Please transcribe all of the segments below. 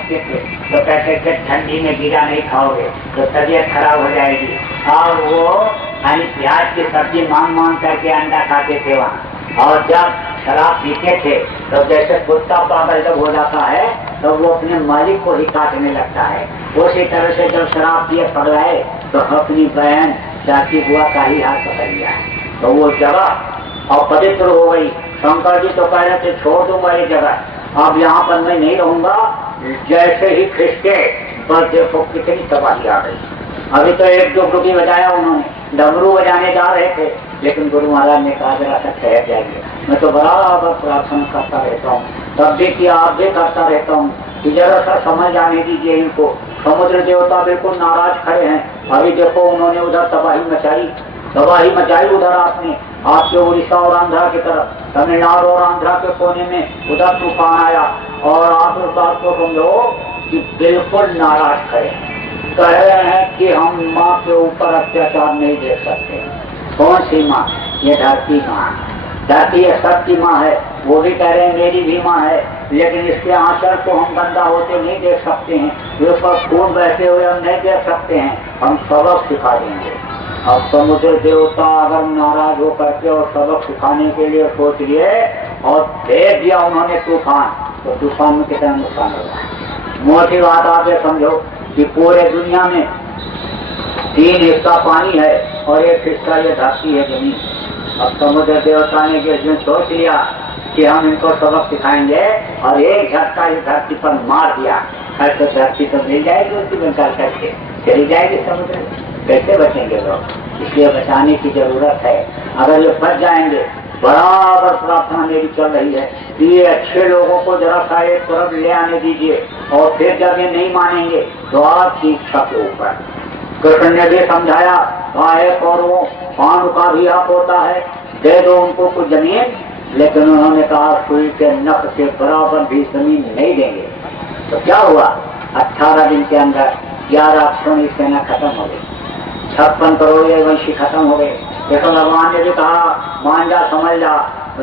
थे तो कहते थे ठंडी में जीरा नहीं खाओगे तो तबीयत खराब हो जाएगी। और वो प्याज की सब्जी मांग मांग करके अंडा खाते थे वहाँ। और जब शराब पीते थे तो जैसे कुत्ता पागल जब हो जाता है तो वो अपने मालिक को ही काटने लगता है। उसी तरह से जब शराब पिए पगलाए तो अपनी बहन जाति हुआ का ही हाथ पकड़ लिया है। तो वो जगह अपवित्र हो गई। शंकर जी तो कह रहे थे छोड़ दूंगा ये जगह, अब यहाँ पर मैं नहीं रहूंगा। जैसे ही खिसके बस देखो कितनी तबाही आ गई। अभी तो एक दो डुबकी बजाया उन्होंने, डमरू बजाने जा रहे थे, लेकिन गुरु महाराज ने कहा जरा सा ठहर जाइए। मैं तो बराबर प्रार्थना करता रहता हूँ, तब भी किया, आप भी करता रहता हूँ कि जरा सा समझ आने दीजिए इनको। समुद्र देवता बिल्कुल नाराज खड़े हैं। अभी देखो उन्होंने उधर तबाही मचाई उधर आपने, आपके उड़ीसा और आंध्रा की तरफ, तमिलनाडु और आंध्रा के कोने में उधर तूफान आया और आप उस बात को समझो कि बिल्कुल नाराज खड़े हैं। कह रहे हैं कि हम माँ के ऊपर अत्याचार नहीं देख सकते। कौन सी माँ? ये धरती माँ। धरती ये सबकी माँ है। वो भी कह रहे हैं मेरी भी माँ है, लेकिन इसके आंचल को हम गंदा होते नहीं देख सकते हैं, वे पर खून बहते हुए हम नहीं देख सकते हैं। हम सबक सिखा देंगे। अब समुद्र देवता अगर नाराज हो करके और सबक सिखाने के लिए सोच लिए और भेज दिया उन्होंने तूफान, तो तूफान में कितना नुकसान होगा। मोटी बात आप ये समझो कि पूरे दुनिया में 3 हिस्सा पानी है और 1 हिस्सा ये धरती है, जमीन। अब समुद्र देवता ने जिस सोच लिया कि हम इनको सबक सिखाएंगे और एक झटका इस धरती पर मार दिया, तो धरती तो मिल जाएगी उसकी बंगाल करके चली जाएगी समुद्र। कैसे बचेंगे लोग? इसलिए बचाने की जरूरत है। अगर ये बच जाएंगे, बराबर प्रार्थना मेरी चल रही है, ये अच्छे लोगों को जरा सा एक तरफ ले आने दीजिए और फिर जब ये नहीं मानेंगे तो आपकी इच्छा के ऊपर। कृष्ण ने भी समझाया, और वो पान का भी हक होता है, दे दो उनको कुछ जमीन, लेकिन उन्होंने कहा सुई के नख के बराबर भी जमीन नहीं देंगे। तो क्या हुआ? 18 दिन के अंदर 11 अक्षोणी सेना खत्म हो गई, 56 करोड़ वंशी खत्म हो गए। देखो भगवान ने भी कहा मान जा समझ जा,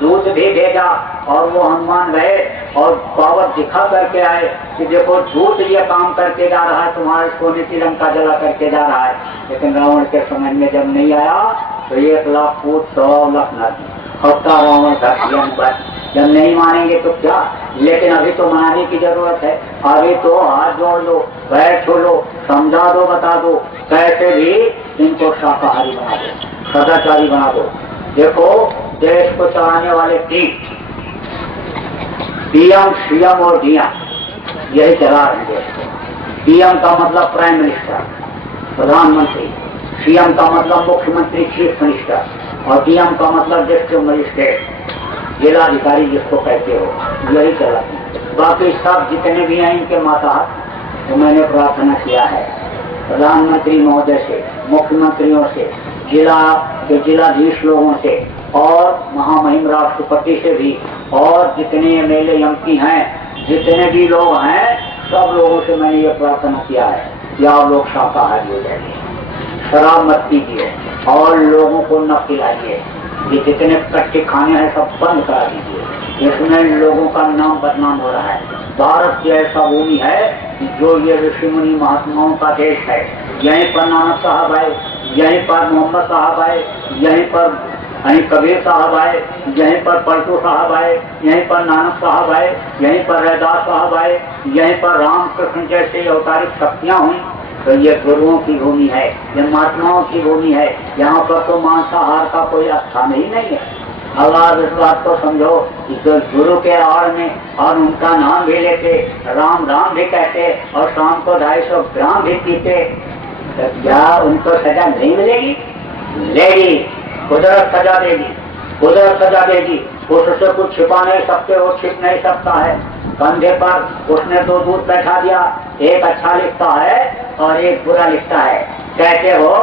दूत भी भेजा और वो हनुमान गए और पावर दिखा करके आए कि देखो दूत ये काम करके जा रहा है, तुम्हारे सोने की लंका जला करके जा रहा है। लेकिन रावण के समझ में जब नहीं आया तो 1 लाख फूट 100 लाख नदी हफ्ता रावण धरती। जब नहीं मानेंगे तो क्या? लेकिन अभी तो मनाने की जरूरत है। अभी तो हाथ जोड़ लो, पैर छू लो, समझा दो, बता दो, कैसे भी इनको शाकाहारी बना दो, सदाचारी बना दो। देखो देश को चलाने वाले 3 पीएम, सीएम और डीएम यही चला रहे हैं देश को। पीएम का मतलब प्राइम मिनिस्टर, प्रधानमंत्री। सीएम का मतलब मुख्यमंत्री, चीफ मिनिस्टर। और डीएम का मतलब डिस्ट्रिक्ट मजिस्ट्रेट, जिलाधिकारी जिसको कहते हो, यही चलाते हैं। बाकी सब जितने भी हैं इनके माताहत। तो मैंने प्रार्थना किया है प्रधानमंत्री महोदय से, मुख्यमंत्रियों से, जिलाधीश लोगों से और महामहिम राष्ट्रपति से भी, और जितने एमएलए एमपी हैं, जितने भी लोग हैं, सब लोगों से मैंने ये प्रार्थना किया है कि आप लोग शाकाहारी हो जाइए, शराब मत पीजिए और लोगों को न पिलाइए। ये जितने कट्टे खाने हैं सब बंद करा दीजिए। इसमें लोगों का नाम बदनाम हो रहा है। भारत की ऐसा भूमि है जो ये ऋषि मुनि महात्माओं का देश है। यहीं पर नानक साहब आए, यहीं पर मोहम्मद साहब आए, यहीं पर कबीर साहब आए, यहीं पर पलटू साहब आए, यहीं पर नानक साहब आए, यहीं पर रैदास साहब आए, यहीं पर रामकृष्ण जैसे अवतारिक शक्तियां हुई। तो ये गुरुओं की भूमि है, ये महात्माओं की भूमि है। यहाँ पर तो मांसाहार का कोई स्थान ही नहीं है। अब आप इस बात को समझो कि जो गुरु के आड़ में और उनका नाम भी लेते, राम राम भी कहते और शाम को 250 ग्राम भी पीते, तो क्या उनको सजा नहीं मिलेगी? लेगी। कुदरत सजा देगी, कुदरत सजा देगी। उससे कुछ छिपा नहीं सकते, वो छिप नहीं सकता है। कंधे पर उसने 2 दूत बैठा दिया, एक अच्छा लिखता है और एक बुरा लिखता है। कहते हो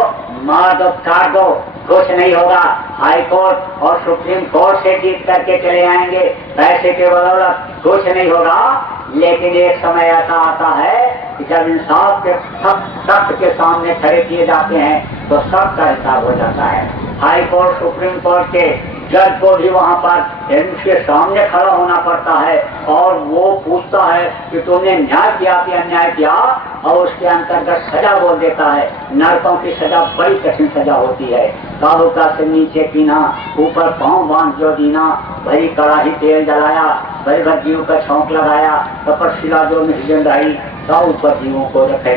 मार दो, काट दो, कुछ नहीं होगा। हाई कोर्ट और सुप्रीम कोर्ट से जीत करके चले आएंगे, पैसे के बदौलत कुछ नहीं होगा। लेकिन एक समय ऐसा आता है कि जब इंसाफ के सख्त के सामने खड़े किए जाते हैं तो सबका हिसाब हो जाता है। हाई कोर्ट, सुप्रीम कोर्ट के जज को भी वहाँ पर इनके सामने खड़ा होना पड़ता है और वो पूछता है कि तुमने न्याय किया कि अन्याय किया, और उसके अंतर्गत सजा बोल देता है। नरकों की सजा बड़ी कठिन सजा होती है। काबुका से नीचे पीना, ऊपर पाँव बांध जो दीना, भरी कड़ाही तेल जलाया, भरी भर जीव का छौंक लगाया, तपस्या जो मिर्जन आई सब ऊपर जीवों को रखे।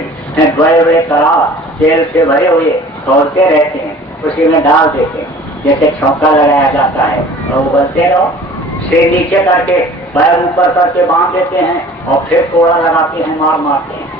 बड़े बड़े कड़ा तेल से भरे हुए खोलते रहते हैं, उसी में डाल देते हैं जैसे छौंका लगाया जाता है, और उबलते रहो। से नीचे करके पैर ऊपर करके बांध देते हैं और फिर कोड़ा लगाते हैं, मार मारते हैं।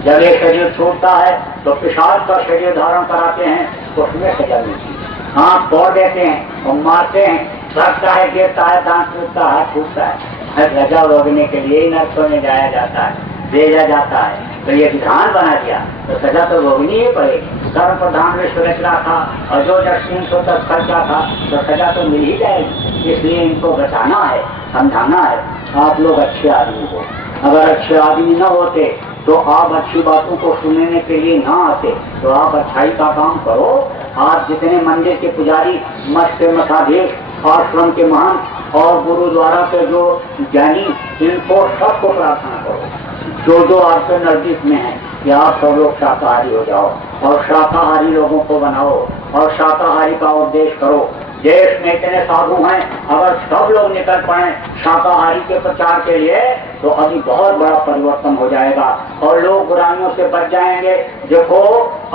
जब ये शरीर छूटता है तो पिशाच का शरीर धारण कराते हैं, उसमें सजा मिलती है। हाथ तोड़ देते हैं और मारते हैं, लगता है गिरता है, दांत टूटता है, छूटता है। रजा रोकने के लिए नरकों में जाया जाता है, भेजा जाता है। तो ये विधान बना दिया तो सजा तो भोगनी ही पड़ेगी। कर्म प्रधान में सुरक्षा था और जो जब 300 तक खर्चा था तो सजा तो मिल ही जाएगी। इसलिए इनको बचाना है, समझाना है। आप लोग अच्छे आदमी हो, अगर अच्छे आदमी न होते तो आप अच्छी बातों को सुनने के लिए ना आते, तो आप अच्छाई का काम करो। आप जितने मंदिर के पुजारी, मठ के मठाधीश, आश्रम के महंत और गुरुद्वारा के जो ज्ञानी, इनको सबको प्रार्थना करो जो आपके नजदीक में है कि आप सब लोग शाकाहारी हो जाओ और शाकाहारी लोगों को बनाओ और शाकाहारी का उपदेश करो। देश में इतने साधु हैं, अगर सब लोग निकल पड़े शाकाहारी के प्रचार के लिए तो अभी बहुत बड़ा परिवर्तन हो जाएगा और लोग बुराइयों से बच जाएंगे। देखो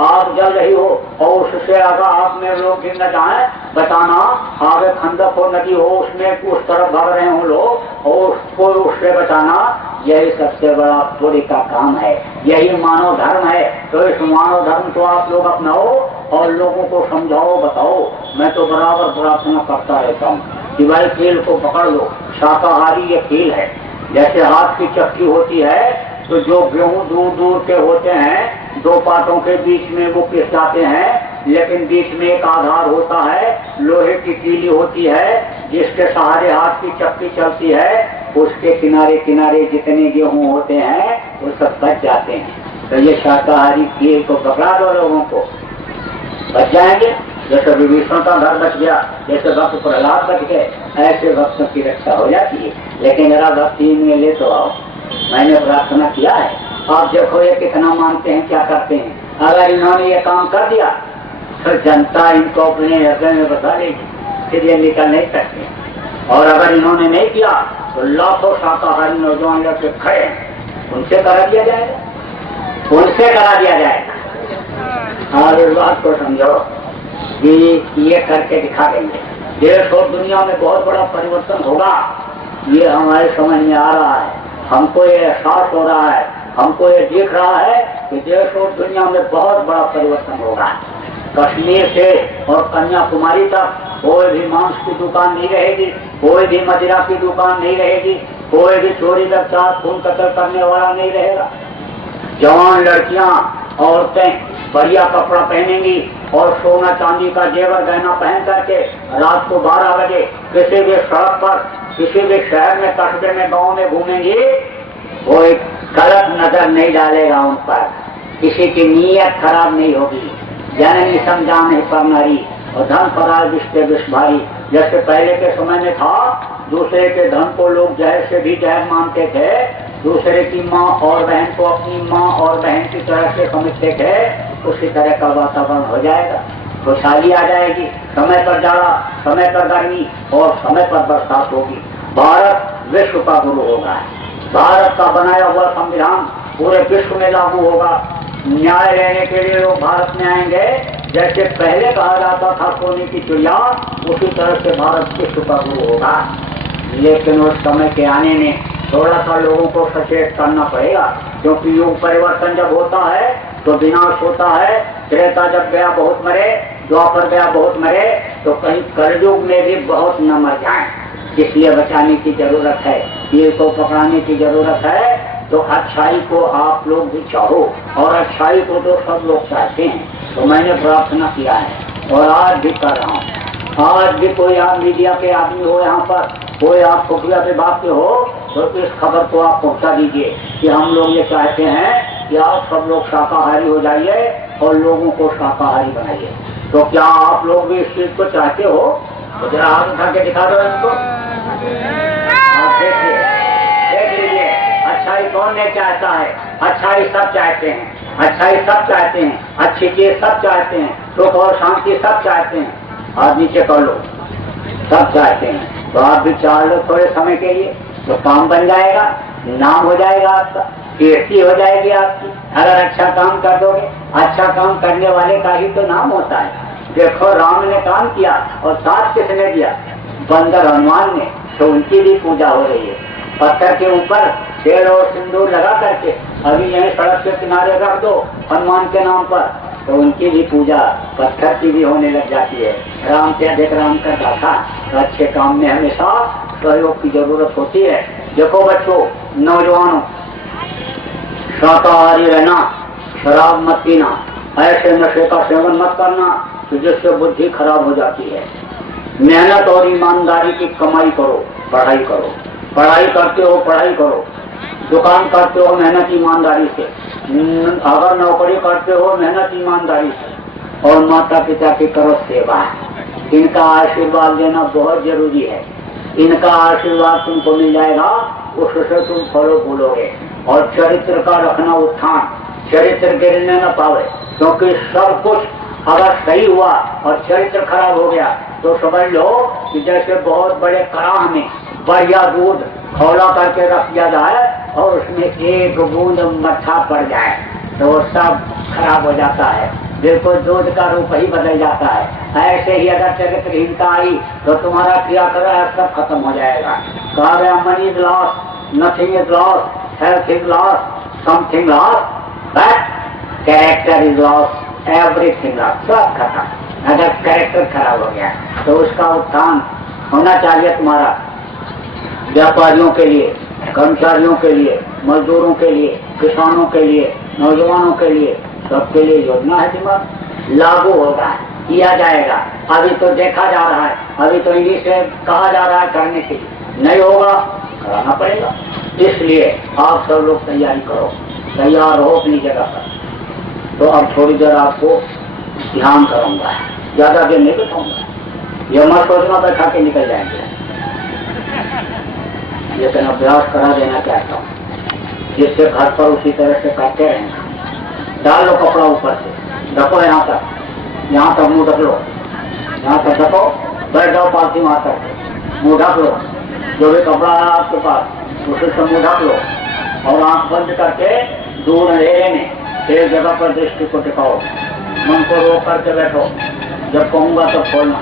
आग जल रही हो और उससे अगर आप में लोग गिर न जाए, बताना आगे खंडक हो, नदी हो, उसमें उस तरफ भाग रहे हो लोग और उसको उससे बचाना, यही सबसे बड़ा पुण्य का काम है, यही मानव धर्म है। तो इस मानव धर्म को आप लोग अपनाओ और लोगों को समझाओ, बताओ। मैं तो बराबर प्रार्थना करता रहता हूँ कि भाई खेल को पकड़ लो, शाकाहारी ये खेल है। जैसे हाथ की चक्की होती है तो जो गेहूं दूर दूर के होते हैं, दो पाटों के बीच में वो पिस जाते हैं, लेकिन बीच में एक आधार होता है, लोहे की कीली होती है जिसके सहारे हाथ की चक्की चलती है। उसके किनारे किनारे जितने गेहूं होते हैं वो सब बच जाते हैं। तो ये शाकाहारी खेल को पकड़ा दो, लोगों को बच जाएंगे। जैसे विभीषण का घर बच गया, जैसे भक्त प्रहलाद बच गए, ऐसे भक्तों की रक्षा हो जाती है। लेकिन मेरा भक्ति में ले तो आओ, मैंने प्रार्थना किया है। आप देखो ये कितना मानते हैं, क्या करते हैं। अगर इन्होंने ये काम कर दिया तो जनता इनको अपने हृदय में बता देगी, फिर ये निकल नहीं सकते। और अगर इन्होंने नहीं किया तो लाखों शाकाहारी नौजवान लड़के खड़े हैं, उनसे करा दिया जाएगा, उनसे करा दिया जाएगा। और इस बात को समझो कि ये करके दिखा देंगे। देश और दुनिया में बहुत बड़ा परिवर्तन होगा, ये हमारे समझ में आ रहा है। हमको ये एहसास हो रहा है, हमको ये दिख रहा है कि देश और दुनिया में बहुत बड़ा परिवर्तन होगा। कश्मीर से और कन्याकुमारी तक कोई भी मांस की दुकान नहीं रहेगी, कोई भी मदिरा की दुकान नहीं रहेगी, कोई भी चोरी डकैत खून कत्ल करने वाला नहीं रहेगा। जवान लड़कियां, औरतें बढ़िया कपड़ा पहनेंगी और सोना चांदी का जेवर गहना पहन करके रात को 12 बजे किसी भी सड़क पर, किसी भी शहर में, कस्बे में, गांव में घूमेंगी। कोई गलत नजर नहीं डालेगा उन पर, किसी की नीयत खराब नहीं होगी। जननी समझाने पर नारी और धन पराय रिश्ते विष भारी। जैसे पहले के समय में था, दूसरे के धन को लोग जहर से भी जहर मानते थे, दूसरे की माँ और बहन को अपनी माँ और बहन की तरह से समझते थे। उसी तरह का वातावरण हो जाएगा, खुशहाली आ जाएगी। समय पर जाड़ा, समय पर गर्मी और समय पर बरसात होगी। भारत विश्व का गुरु होगा। भारत का बनाया हुआ संविधान पूरे विश्व में लागू होगा। न्याय लेने के लिए लोग भारत में आएंगे। जैसे पहले कहा जाता था सोने की चिड़िया, उसी तरह से भारत विश्व का गुरु होगा। लेकिन उस समय के आने में थोड़ा सा लोगों को सचेत करना पड़ेगा, क्योंकि युग परिवर्तन जब होता है तो विनाश होता है। त्रेता जब गया बहुत मरे, द्वापर गया बहुत मरे, तो कहीं कलयुग में भी बहुत न मर जाए। इसलिए बचाने की जरूरत है, ये को पकड़ाने की जरूरत है। तो अच्छाई को आप लोग भी चाहो और अच्छाई को तो सब लोग चाहते हैं। तो मैंने प्रार्थना किया है और आज भी कर रहा हूँ। आज भी कोई आप मीडिया के आदमी हो, यहाँ पर कोई आप खुफिया विभाग के हो, तो इस खबर को आप पहुँचा दीजिए कि हम लोग ये चाहते हैं कि आप सब लोग शाकाहारी हो जाइए और लोगों को शाकाहारी बनाइए। तो क्या आप लोग भी इस चीज को चाहते हो? तो जरा हाथ उठा के दिखा दो इनको। आप देखिए, देख लीजिए, अच्छाई कौन नहीं चाहता है? अच्छाई सब चाहते हैं, अच्छाई सब चाहते हैं, अच्छी चीज सब चाहते हैं, सुख और शांति सब चाहते हैं। हाथ नीचे कर लो, सब चाहते हैं। तो आप भी चाह लो थोड़े समय के लिए, तो काम बन जाएगा, नाम हो जाएगा आपका, कीर्ति हो जाएगी आपकी। अगर अच्छा काम कर दोगे, अच्छा काम करने वाले का ही तो नाम होता है। देखो राम ने काम किया और साथ किसने दिया? बंदर हनुमान ने, तो उनकी भी पूजा हो रही है। पत्थर के ऊपर तेल और सिंदूर लगा करके अभी यहीं सड़क के किनारे रख दो हनुमान के नाम पर, तो उनकी भी पूजा पत्थर की भी होने लग जाती है। राम से अधिक राम करता था। तो अच्छे काम में हमेशा सहयोग की जरूरत होती है। देखो बच्चों, नौजवानों, शाकाहारी रहना, शराब मत पीना, ऐसे नशे का सेवन मत करना तो जिससे बुद्धि खराब हो जाती है। मेहनत और ईमानदारी की कमाई करो, पढ़ाई करो, पढ़ाई करते हो पढ़ाई करो, दुकान करते हो मेहनत ईमानदारी से, अगर नौकरी करते हो मेहनत ईमानदारी से, और माता पिता की करो सेवा। इनका आशीर्वाद लेना बहुत जरूरी है। इनका आशीर्वाद तुमको मिल जाएगा, उससे तुम फलो फूलोगे। और चरित्र का रखना उत्थान, चरित्र गिरने न पावे, क्योंकि सब कुछ अगर सही हुआ और चरित्र खराब हो गया तो समझ लो कि जैसे बहुत बड़े कड़ाह में बढ़िया दूध खौला करके रख दिया जाए और उसमें एक बूंद मट्ठा पड़ जाए तो वो सब खराब हो जाता है, बिल्कुल दूध का रूप ही बदल जाता है। ऐसे ही अगर चरित्रहीनता आई तो तुम्हारा क्रियाकर्म सब खत्म हो जाएगा। कहा गया money is loss, nothing is loss, health is loss, something loss, but character is loss, everything loss, सब खत्म। अगर कैरेक्टर खराब हो गया तो उसका उत्थान होना चाहिए तुम्हारा। व्यापारियों के लिए, कर्मचारियों के लिए, मजदूरों के लिए, किसानों के लिए, नौजवानों के लिए, सबके लिए योजना है दिमाग लागू होगा, किया जाएगा। अभी तो देखा जा रहा है, अभी तो इन्हीं से कहा जा रहा है करने के लिए, नहीं होगा कराना पड़ेगा। इसलिए आप सब लोग तैयारी करो, तैयार हो अपनी जगह पर। तो अब थोड़ी देर आपको ध्यान करूंगा, ज्यादा देर नहीं बैठाऊंगा। यह मत सोचना बैठा के निकल जाएंगे, लेकिन अभ्यास करा देना चाहता हूँ, जिससे घर पर उसी तरह से करते रहना। डाल लो कपड़ा ऊपर से, ढको यहाँ तक मुंह ढक लो, यहाँ तक ढको, बैठ जाओ पालती वहां तक, मुंह ढक लो। जो भी कपड़ा है आपके पास उसे से मुंह ढक लो और आंख बंद करके दूर अंधेरे में एक जगह पर दृष्टि को टिकाओ, मन को रोक करके बैठो। जब कहूंगा तब खोलना।